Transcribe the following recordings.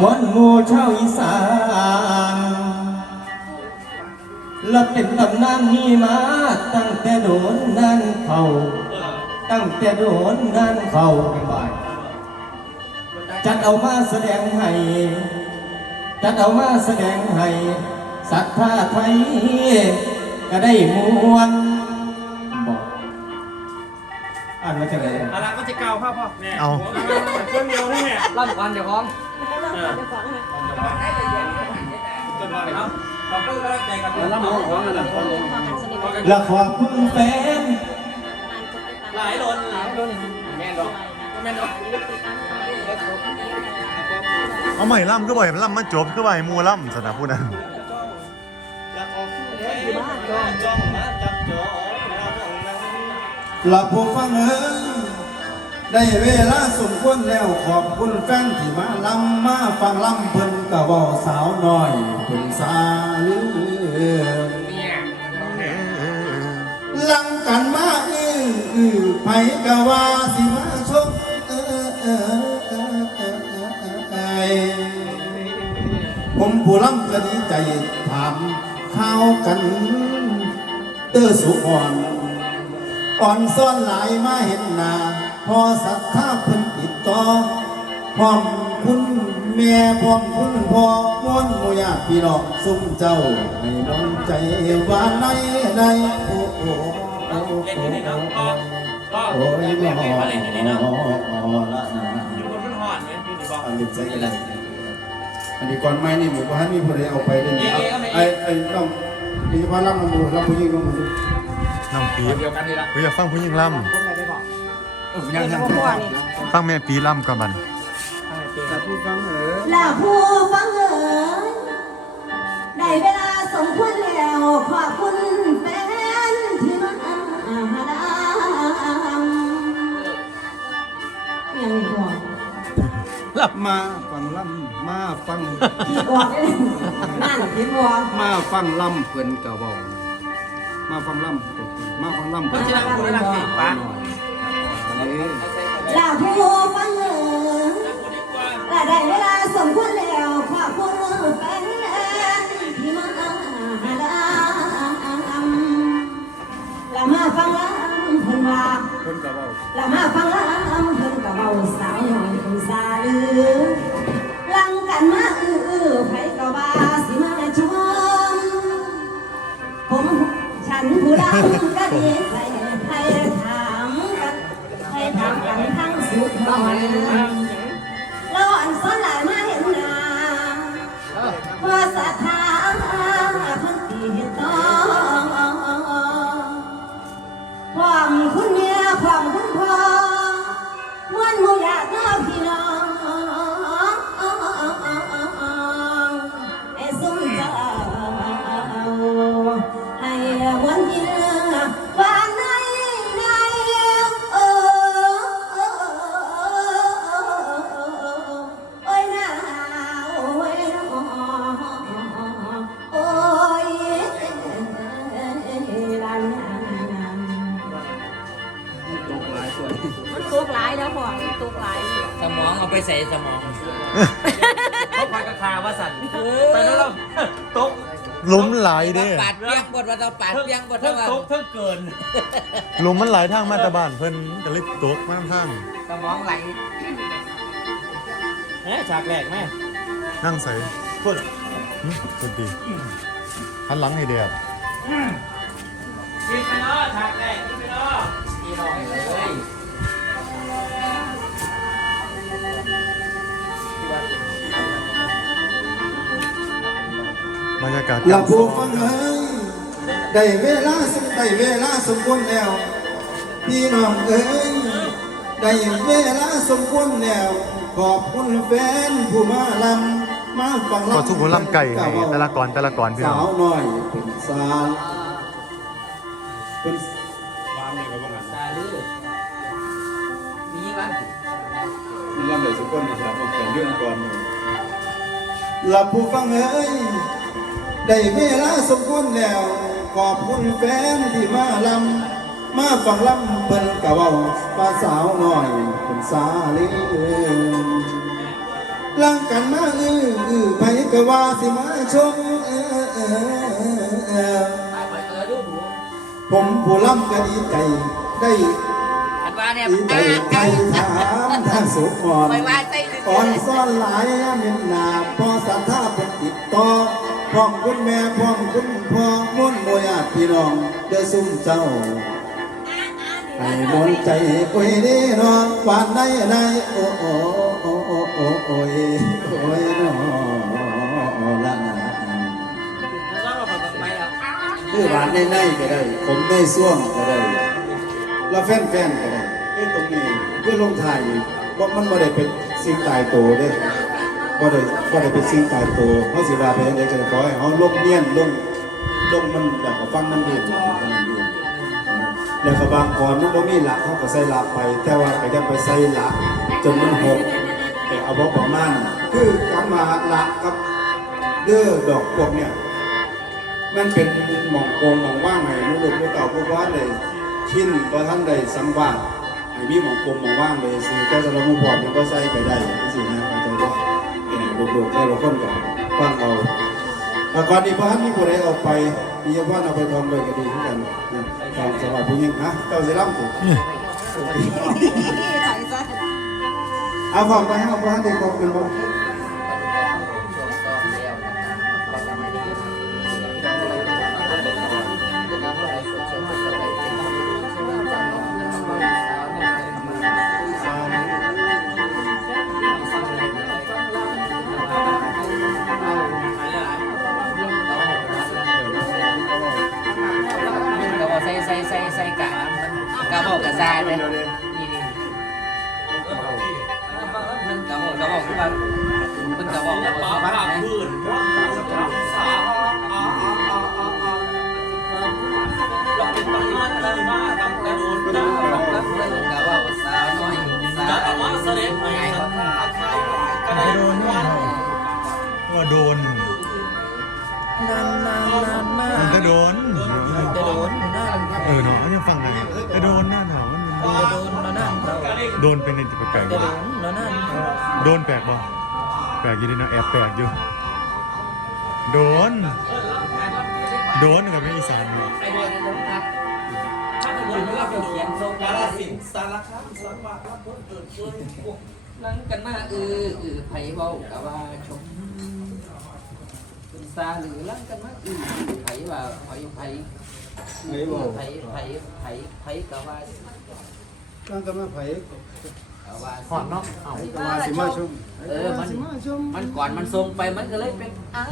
มวลหมู่ชาวอีสานและเป็นตำนานนี้มาตั้งแต่โดนนั่นเขาตั้งแต่โดนนั่นเขาเป็นบ่ายจัดเอามาแสดงให้จัดเอามาแสดงให้ศรัทธาไทยก็ได้มวลบอกอ่านมาจากไหนอะไรก็จะเกาพ่อพ่อแม่เอาเครื่องเดียวนี่แม่ล่ำก่อนเดี๋ยวของจนมาเลยครับขอบคุณกำลังกับเรามอของอะและขอบคุณแฟนหลายโดนหลายโดนแม่ดอกแม่ดอกเอาใหม่ล่ำก็บ่อยล่ำมันจบก็บ่อยมูล่ำสนะผู้นั้นและขอบคุณแฟนจ้องมาจับจองเราเรื่องนั้นหลับผู้ฟังเอ๋ย ได้เวลาสมควรแล้วขอบคุณแฟนที่มาลำมาฟังลำเพิ่นกะเว้าสาวน้อยเพิ่นสาลือเนี่ยลังกันมาอื้ออื้อไผกะว่าสิมาชมเออเออเออเออเออผมผู้ลำก็ดีใจถามข้าวกันเตอร์สุอ่อนอ่อนซ่อนหลายมาเห็นหน้า พอศรัทธาเพิ่นติดต่อพร้อมคุณแม่พร้อมคุณพ่อม้วนโมญาพี่น้องสุ่มเจ้าให้มนใจว่าในในโอ้โอ้เล่นที่ไหนเนาะพ่อพ่อโอ้ยแม่หมอเล่นที่ไหนเนาะละนะอยู่บนมันหอนเนี่ยอยู่ในบอกอันนี้ใส่กันเลยอันนี้ก่อนไม้นี่หมู่บ้านนี่พอด้เอาไปเลยนี่ไอ้ไอ้น้องมีพารับมาดูรับผู้หญิงลงมาดูน้องปีเดียวกันนี่ละกูอยากฟังผู้หญิงล่ เออยังยังำฟังแม่ปีล่ำก่อนบันแต่พูดฟังเออและผู้ฟังเอ๋ยได้เวลาสมควรแล้วขอบคุณแฟนที่มาหาดามยังอีกว่ารับมาฟังล่ำมาฟังพี่ออกได้นั่นพี่บัวมาฟังล่ำเพิ่นกะบอกมาฟังล่ำมาฟังล่ำเพราะฉะนั้นคุณรัก ลาผู้ฟัง Amen. Amen. เขาควายกระคาว่าสั่นไปแล้วเราตกหลุมหลายเด้ปาดเปียงบดว่าเราปาดเปียงบดเพิ่เท่างกันตกเพิ่งเกินหลุมมันหลายทางมาแต่บ้านเพิ่นก็เลยตกมาทางสมองไหลแหมฉากแรกแม่นั่งใส่พูดหึสุดดีหันหลังให้แดดกินไปเนาะฉากแรกกินไปเนาะพี่น้องเลย บรรยากาศอย่าผู้ฟังเอ้ยได้เวลาสมได้เวลาสมควรแล้ว พี่น้องเอ้ยได้เวลาสมควรแล้ว ขอบคุณแฟนผู้มาลำมาฟังขอทุกคนล่ำไก่ให้แต่ละก่อนแต่ละก่อนพี่น้สาองวน้อยเป็นสาวเป็นตาลือมียิ่งวันมีลำไหนสักคนนะครับผมแต่เรื่องก่อนหลับผู้ฟังเอ้ย ได้เวลาสมควรแล้ว ขอบคุณแฟนที่มาลำมาฟังลำเปิ้นกะเว้าป้าสาวน้อยเป็นสาลีลังกันมาเออเออไปก็ว่าสิมาชมเออเออผมผู้ลำก็ดีใจได้อันว่าเนี่ยดีใจใจถามทางสุขอ่อนอ่อนซ่อนหลายเมียนนาพอสัทธาเป็นติดต่อ พร้อมคุณแม่พร้อมคุณพ่อมุ่นโมญาติพี่น้องเด้อซุ่มเจ้าให้มนใจโอ้ยเด้น้องหวานได้ได้โอ้โอ้โอ้โอ้โอ้โอ้ยโอ้ยน้องละนะต้องเราไปแล้วคือหวานในในก็ได้ผมได้ส่วงก็ได้แล้วแฟนแฟนก็ได้เอ้ตรงนี้เพื่อลงถ่ายนี่ว่ามันบ่ได้เป็นสิ่งตายตัวเด้ บ่ได้บ่ได้เป็นสิ่งตายตัวเพราะสิว่าไปจังได๋ก็ขอให้เฮาลงเนียนลงลงมันอยากฟังมันดีมันดีแล้วก็บางก่อนมันบ่มีหลักเฮาก็ใส่หลักไป แต่ว่าก็ยังไปใส่หลักจนมันหกแต่เอาบ่ประมาณคือคำว่าหลักกับเด้อดอกพวกเนี่ยมันเป็นหมองโกงหมองว่างให้ลูกลูกลูกเต่าพวกว่าเลยชินบ่ท่านใดสังวาสให้มีหมองโกงหมองว่างเลยสิแต่สำหรับหมู่พ่อมันก็ใส่ไปได้สินะเข้าใจบ่เออ ลูกๆแต่ละคนก็ฟังเอาแล้วก่อนนี้บ่ทันมีผู้ใดเอาไปมีเฉพาะเอาไปทองเลยก็ดีเหมือนกันนะตามสวัสดิ์ผู้หญิงฮะเจ้าสิรับสิเอาฟังไปเอาบ่ทันได้บอกกันบ่ก็ มันกะบอกกะซาเลยนี่นี่มันกะบอกกะบอกคือว่ามันกะบอกกะบอกบ้านนะกะบ อกสาวน้อยสาวเสด็จไงก็โดนว่าโดนมันจะโดนจะโดนนั่นเออเนาะยังฟังเลยจะโดนหน้าหนาวมันจะโดนแล้วนั่นโดนเป็นในจิตแปลกจะโดนแล้วนั่นโดนแปลกบ่แปลกอยู่ดีเนาะแอบแปลกอยู่ โดน โดนกับไม่อีสานเนาะไปเรียนในโรงพักถ้าเป็นคนที่เราเขียนทรงกาลสินสารคามสารวัตรรับผลเกิดขึ้นหลังกันมาเออเออไผเว้ากะว่าชมคุณ ซาหรือหลังกันมาเออไผว่าไผไผไผไผไผไผไผกะว่าตั้งกันมาไผกะว่าหอดเนาะเอาก็ว่าสิมาชมเออมันมันก่อนมันทรงไปมันก็เลยเป็นอ้า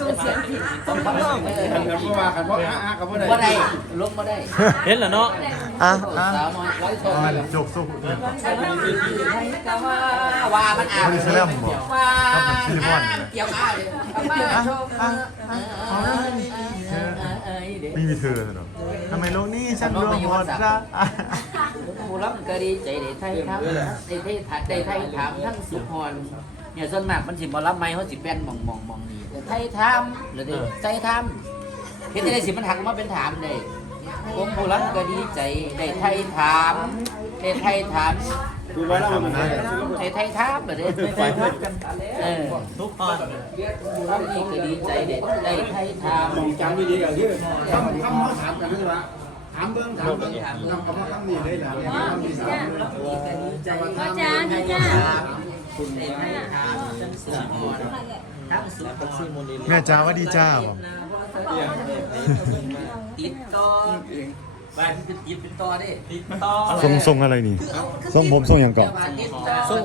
ทรงเสียงผิดต้องทำนองเออกันบ่ว่ากันบ่อ้าๆก็บ่ได้บ่ได้ลงบ่ได้เห็นแล้วเนาะ อะอะสาวน้อยร้อยโจบสู้เนี่ยกะว่าว่ามันอ่าบมันจะเริ่มบอกว่าครับอนเกี่ยวอ้าวเลยมาชมเออไม่มีเธอเนาะทำไมโลกนี้ฉันรวมหมดละผู้รับก็ดีใจได้ไทยครับได้ไทยถได้ไทยถามทั้งสุพรเนี่ยส่วนมากมันสิบ่รับไม้เขาสิแป้นมองมองมองนี่ไทยถามหรือได้ใจถามเฮ็ดได้สิมันหักมาเป็นถามได้ ผมผู้รับก็ดีใจได้ไทยถามได้ไทยถามคือว่าเรามันได้ได้ไทยถามบ่ได้ไทยถามกันเออทุกคนผู้รับนี่ก็ดีใจได้ได้ไทยถามมองจำดีๆก็คือคำคำเขาถามกันนั่นว่าถามเบิ่งถามเบิ่งถามเบิ่งคำว่าคำนี้ได้ล่ะคำที่สามนี่ก็ดีใจพ่อจ้าพ่อจ้าคุณได้ไทยถามทั้งสุพรทั้งสุพรแม่จ้าว่าดีจ้าบ่ ติดต่อบ้านที่ติดเป็นต่อดิติดต่อทรงทรงอะไรนี่ทรงผมทรงอย่างก่อนส่ง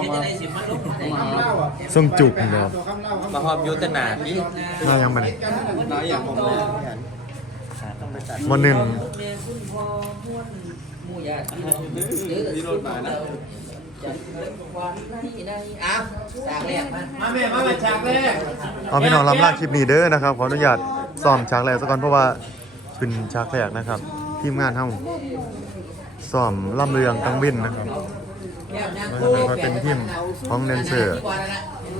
เฮ็ดจะได้สิมันลงได้คำเล่าอะทรงจุกนี่ครับตัวคำเล่าคำมาหอมยุทธนาพี่มายังมันหลายอย่างผมเลยมหนึ่งแม่คุณพ่อม่วนหมู่ญาติพี่น้องหรือที่รถมาแล้วจะวันที่ใด อ้าวสร้างแรกมามาแม่มาแม่ฉากแรกเอาพี่น้องลำลากคลิปนี้เด้อนะครับ ขออนุญาตซ้อมฉากแรกซะก่อนเพราะว่าเป็นฉากแรกนะครับ ทีมงานเฮาซ้อมล่ำเรืองกังวินนะครับแล้วก็เป็นทีมของแดนเซอร์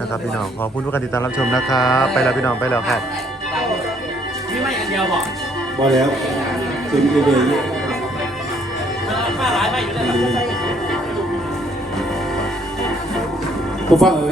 นะครับ พี่น้องขอบคุณทุกการติดตามรับชมนะครับไปแล้วพี่น้องไปแล้วครับนี่ไม่อันเดียวบอกบ่แล้วเป็นอีเวนต์มาหลายใบอยู่แล้ว ผู้ฟังเอ๋ย